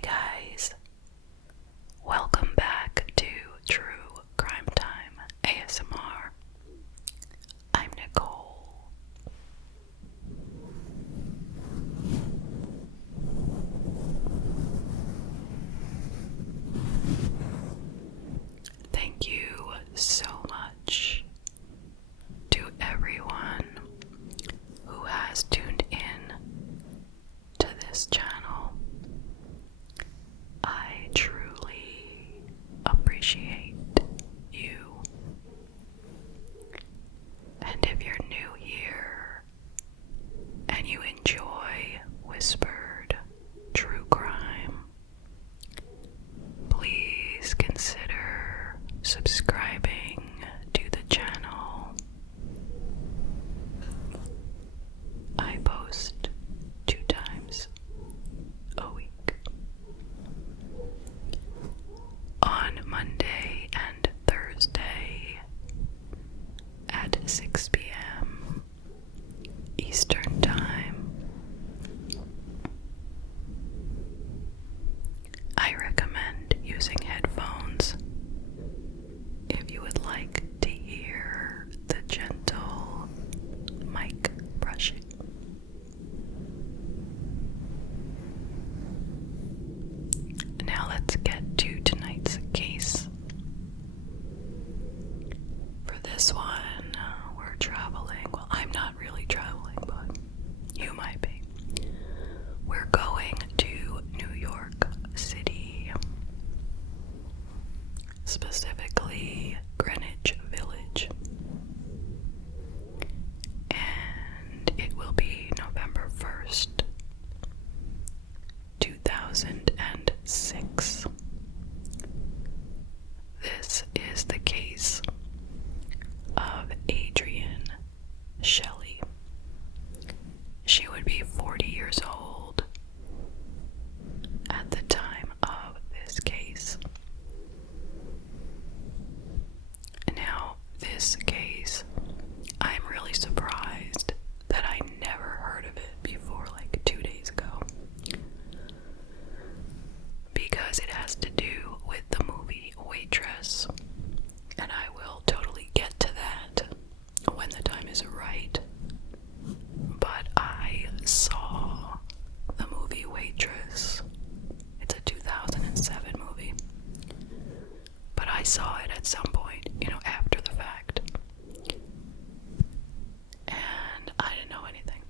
Hey guys, welcome back to True Crime Time ASMR. I'm Nicole. Thank you so much to everyone who has tuned in to this channel. I truly appreciate you. And if you're new here and you enjoy whispered true crime, please consider subscribing to the channel. I post 2 times a week, on Monday and Thursday at 6 p.m. Eastern Time. I recommend using headphones if you would like to hear the gentle mic brushing. Now let's get to tonight's case. For this one, we're traveling. Well, I'm not really traveling, but you might be. We're going to New York City, specifically Greenwich Village, and it will be November 1st, 2006. This is the case of Adrienne Shelly. She would be 40 years old at the time of this case. Now, this case, I'm really surprised that I never heard of it before like 2 days ago, because it has to do with the movie Waitress, and I will totally get to that when the time is right. But I saw the movie Waitress. It's a 2007 movie, but I saw it at some point, after the fact, and I didn't know anything,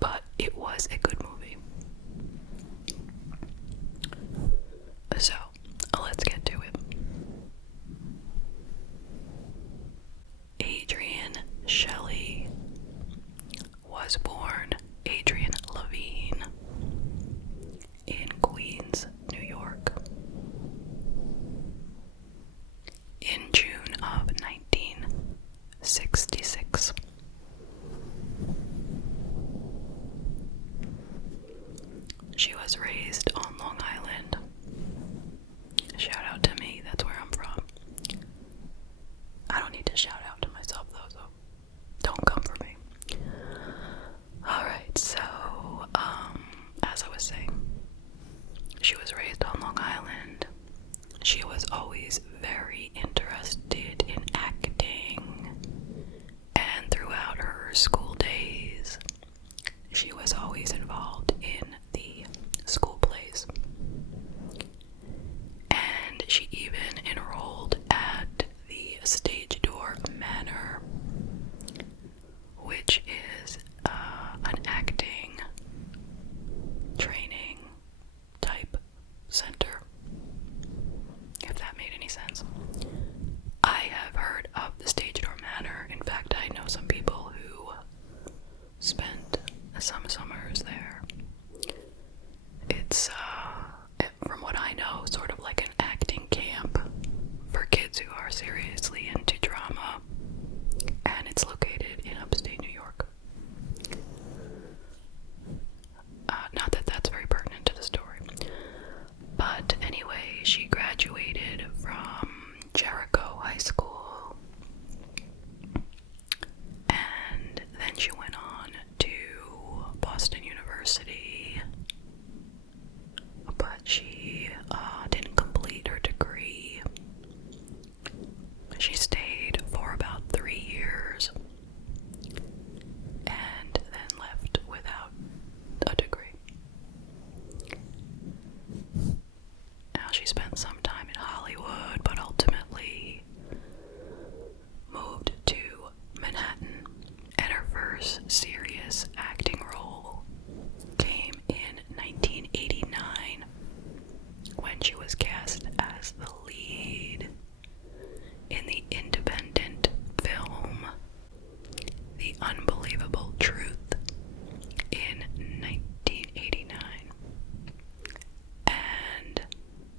but it was a good movie. So, let's get to it. Adrienne Shelly was born Adrienne Levine in Queens, New York, in June of 1966. She was raised on Long Island. Shout out to me, that's where I'm from. I don't need to shout out to myself though, so don't come for me. Alright, so, as I was saying, she was raised on Long Island. She was always very interested in acting, and throughout her school days, she was always involved in the school plays.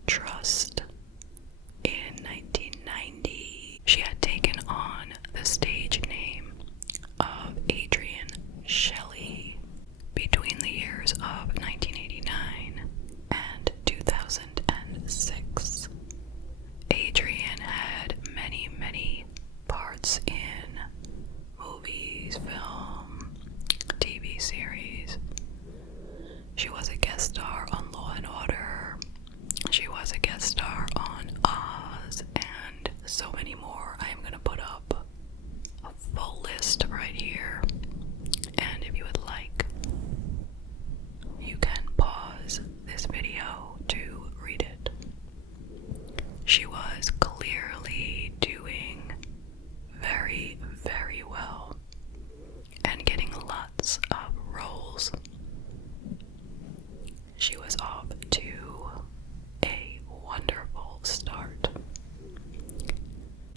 Trust. In 1990, she had taken on the stage name of Adrienne Shelly. Between the years of 1989 and 2006, Adrienne had many parts in movies, film, TV series. She was a guest star on Law and Order. She was a guest star on Oz, and so many more. I am going to put up a full list right here, and if you would like, you can pause this video to read it. She was clearly doing very well and getting lots of roles. She was off to a wonderful start.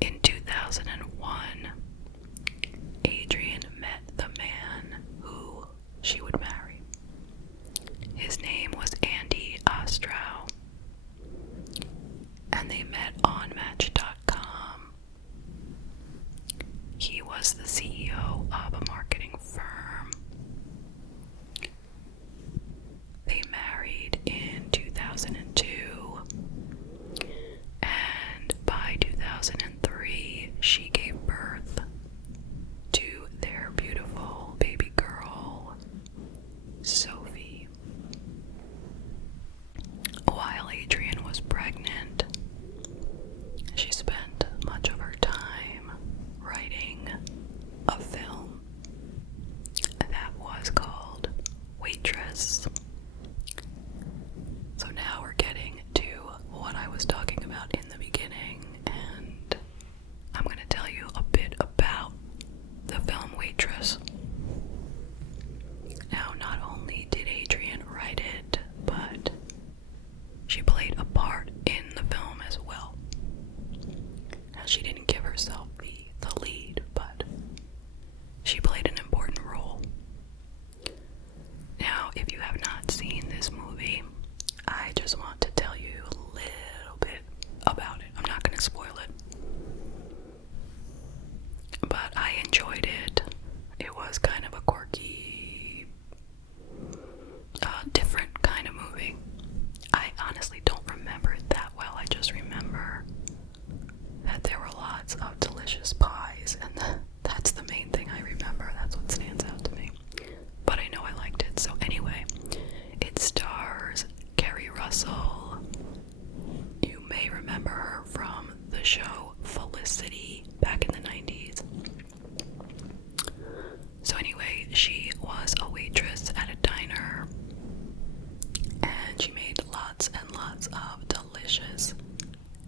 In 2001, Adrienne met the man who she would marry. His name was Andy Ostrow, and they met on Match.com. He was the CEO of a marketing firm. They married in 2002, and by 2003, she gave birth to their beautiful baby girl, Sophie. While Adrienne was pregnant, she spent much of her time writing a film that was called Waitress. So now we're getting to what I was talking about in the beginning, and I'm going to tell you a bit about the film Waitress. Now, not only did Adrienne write it, but she played a part in the film as well. Now, she didn't give herself the lead, but she played an important role. Now, if you have not seen this movie, I just want to tell you a little bit about it. I'm not going to spoil it, but I enjoyed it. It was kind of a quirky, different kind of movie. I honestly don't remember it that well. I just remember that there were lots of delicious pies, and that's the main thing I remember. That's what stands out to me. But I know I liked it. So anyway, it stars Kerry Russell. You may remember her from the show Felicity back in the 90s. So anyway, she was a waitress at a diner, and she made lots and lots of delicious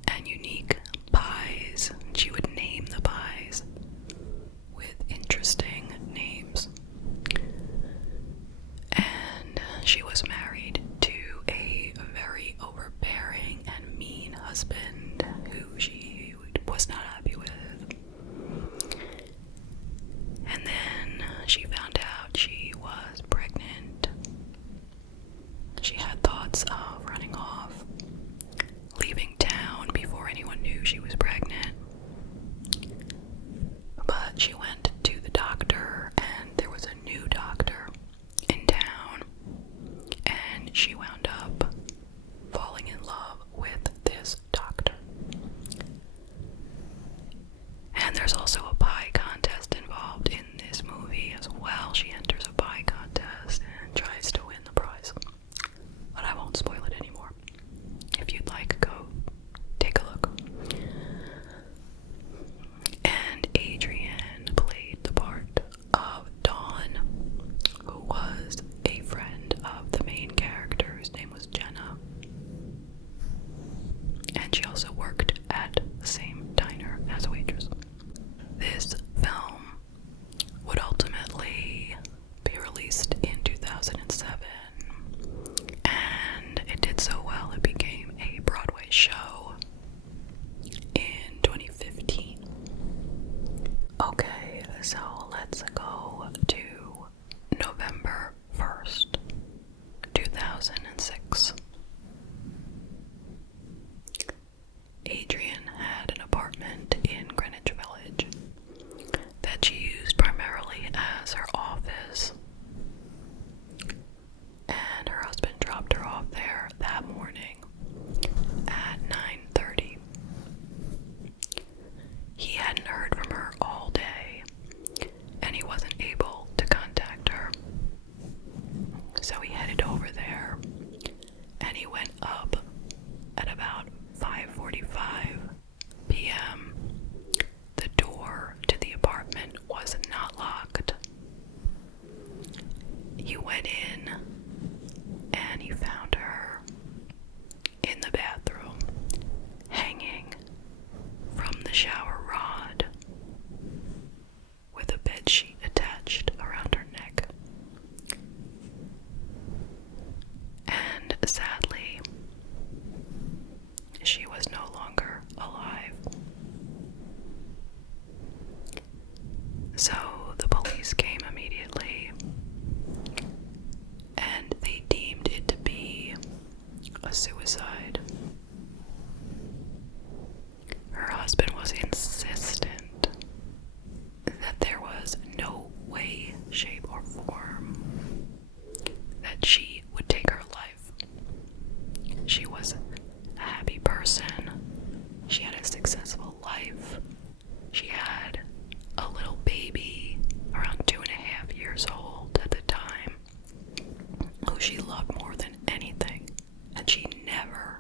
and unique pies. She would name the pies with interesting names. And she was married to a very overbearing and mean husband who she was not happy with. And then she found out she was pregnant. She had thoughts of running off, leaving town before anyone knew she was pregnant. But she went to the doctor, and there was a new doctor in town, and she wound up falling in love with this doctor. and he went up at about 5:45 p.m. The door to the apartment was not locked. He went in and he found her in the bathroom, hanging from the shower rod with a bedsheet attached around her neck. And sadly, she was no longer alive. So the police came immediately, and they deemed it to be a suicide. Her husband was insistent that there was no way, shape, or form that she would take her life. She was a happy person. She had a successful life. She had a little baby around 2.5 years old at the time, who she loved more than anything, and she never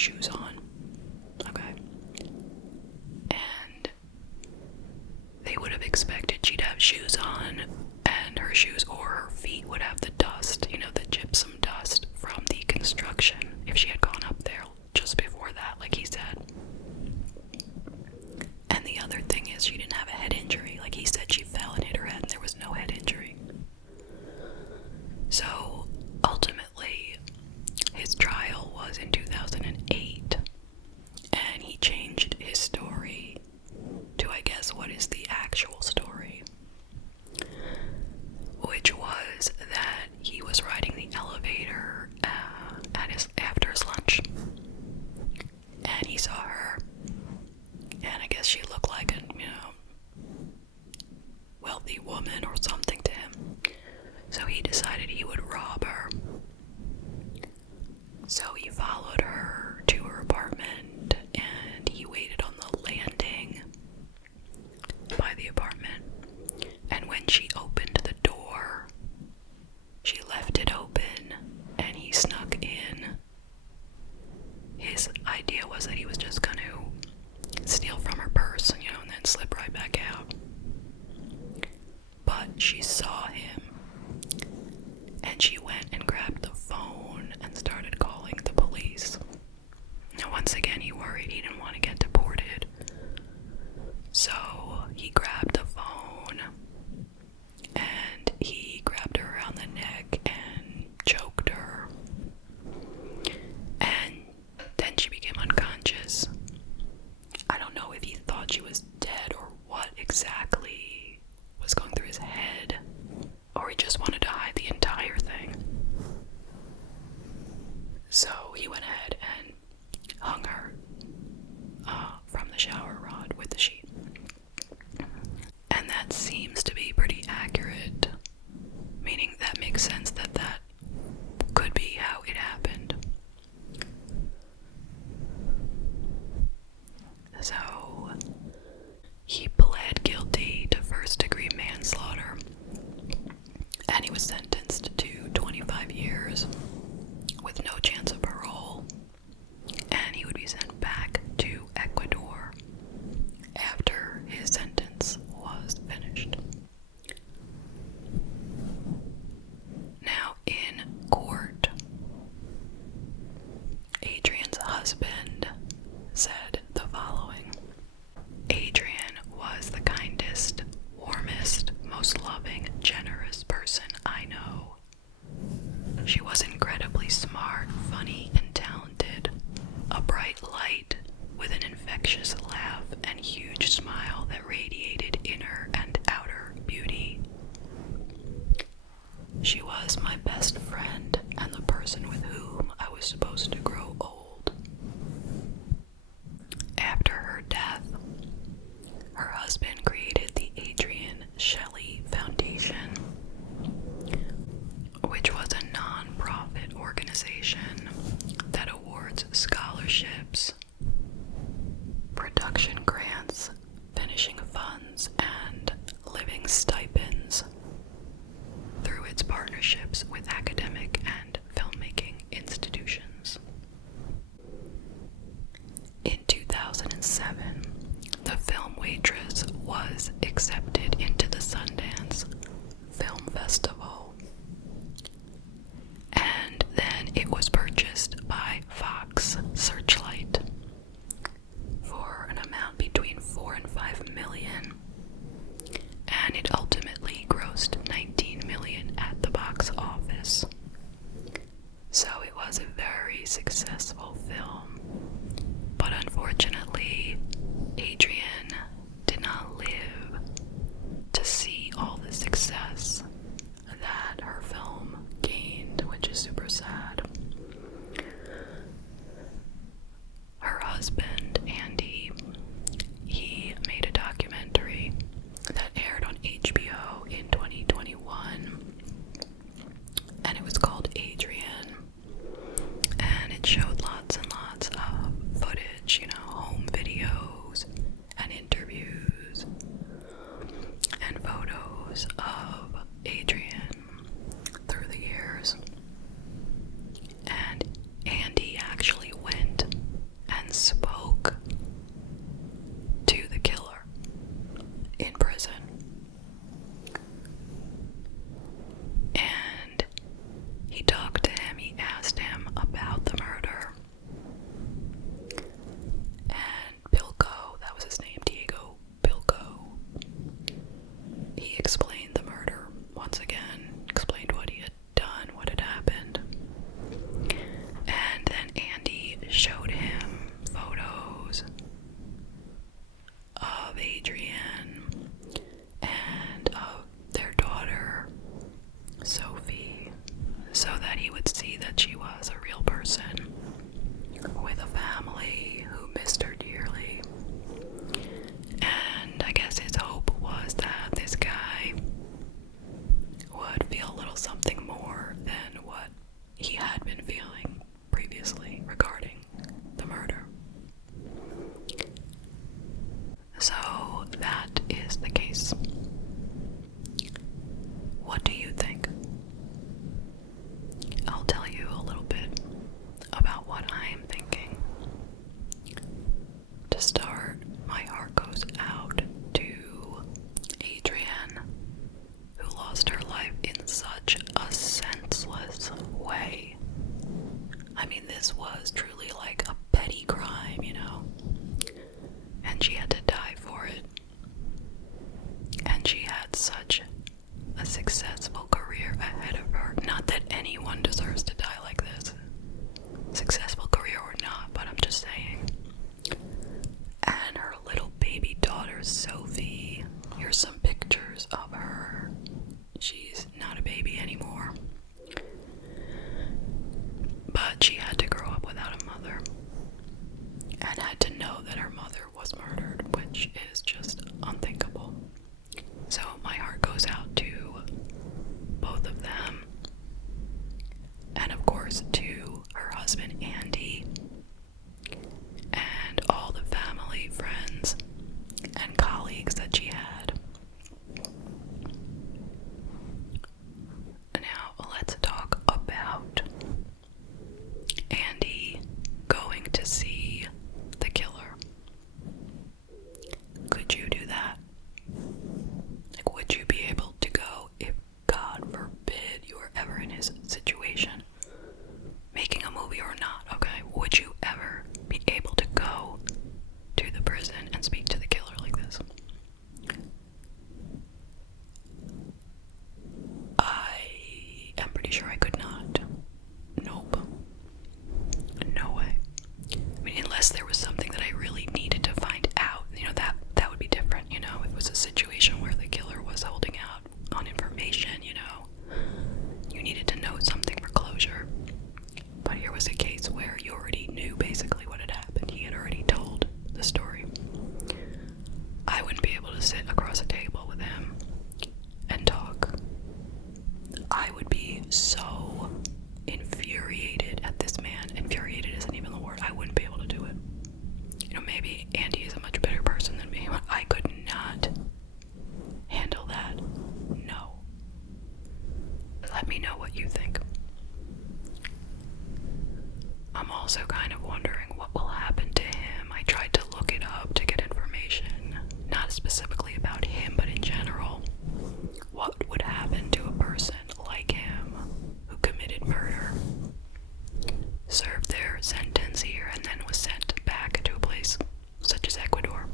shoes on. Okay. And they would have expected she'd have shoes on, and her shoes or her feet would have the dust, the gypsum dust from the construction, if she had gone up there just before that, like he said. And the other thing is, she didn't have a head injury. Like he said, she fell and hit her head, and there was no head injury. So, ultimately, his trial was in 2008, and he changed his story to, I guess, what is the actual story, which was that he was riding the elevator after his lunch, and he saw her, and I guess she looked like a, wealthy woman or something to him, so he decided he would rob her. So he followed her to her apartment, and he waited on the landing by the apartment, and when she opened the door, she left it open, and he snuck in. His idea was that he was just going to steal from her purse, and then slip right back out. But she saw him, and she went and grabbed the phone and started calling the police. Now, once again, he worried he didn't want to get deported. So he grabbed the phone, and he grabbed her around the neck and choked her. And then she became unconscious. I don't know if he thought she was dead or what exactly was going through his head, or he just wanted to hide the entire thing. So he went ahead and hung her from the shower rod with the sheet. And that seems to be pretty accurate, meaning that makes sense that that could be how it happened. So he pled guilty to first-degree manslaughter, and he was sentenced to 25 years with no chance of parole, and he would be sent back to Ecuador after his sentence was finished. Now, in court, Adrienne's husband said the following: Adrienne was the kindest, warmest, most loving, generous person I know. She was incredibly smart, funny, and talented, a bright light with an infectious laugh and huge smile that radiated inner and outer beauty. She was my best friend and the person with whom I was supposed to grow old. After her death, her husband created the Adrienne Shelly Foundation, which was a non-profit organization that awards scholarships, production grants, finishing funds, and living stipends through its partnerships with academic and filmmaking institutions. In 2007, the film Waitress was accepted into the Sundance Film Festival, and then it was purchased by Fox Searchlight for an amount between 4 and 5 million, and it ultimately grossed 19 million at the box office. So it was a very successful film, but unfortunately, Adrienne did not live to see all the success that her film gained, which is super sad. Her husband, Andy, he made a documentary that aired on HBO in 2021, and it was called Adrienne, and it showed lots and lots of footage, home video kind of wondering what will happen to him. I tried to look it up to get information, not specifically about him, but in general. What would happen to a person like him who committed murder, served their sentence here, and then was sent back to a place such as Ecuador?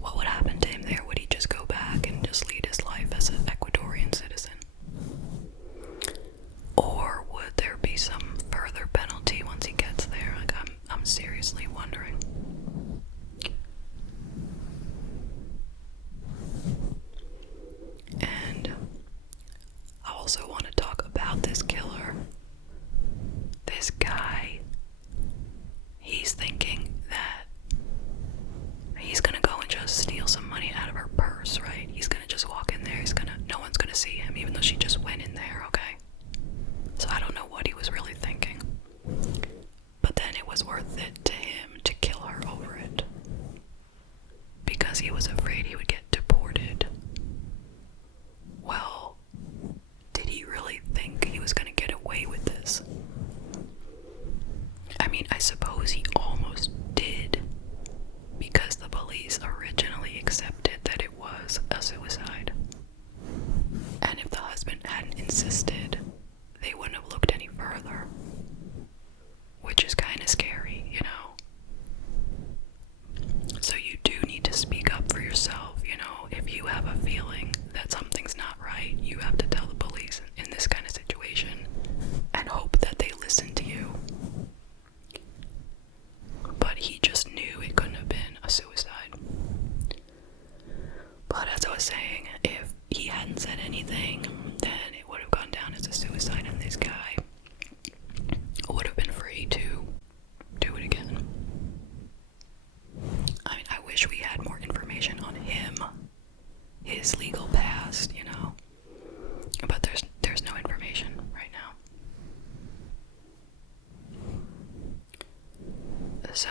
What would happen to him there? Would he just go back and just lead his life as an Ecuadorian citizen? Or would there be some further penalty once he gets there? Like, I'm seriously wondering. And I also want to talk about this killer. This guy, he's thinking that he's gonna go and just steal some money out of her purse, right? He's gonna just walk in there, no one's gonna see him, even though she just went in there, okay? So I don't know what he was really thinking. But then it was worth it to him to kill her over it. Because he was afraid he would get deported. Well, did he really think he was gonna get away with this? I mean, I suppose he almost did, because the police originally accepted that it was a suicide. And if the husband hadn't insisted, they wouldn't have looked any further. Which is kind of scary, you know? So you do need to speak up for yourself, you know? If you have a feeling that something's not right, you have to tell the police in this kind of situation and hope that they listen to you. But he just knew it couldn't have been a suicide. But as I was saying, if he hadn't said anything, then it would have gone down as a suicide, and this guy would have been free to do it again. I mean, I wish we had more information on him, his legal past, you know, but there's no information right now. So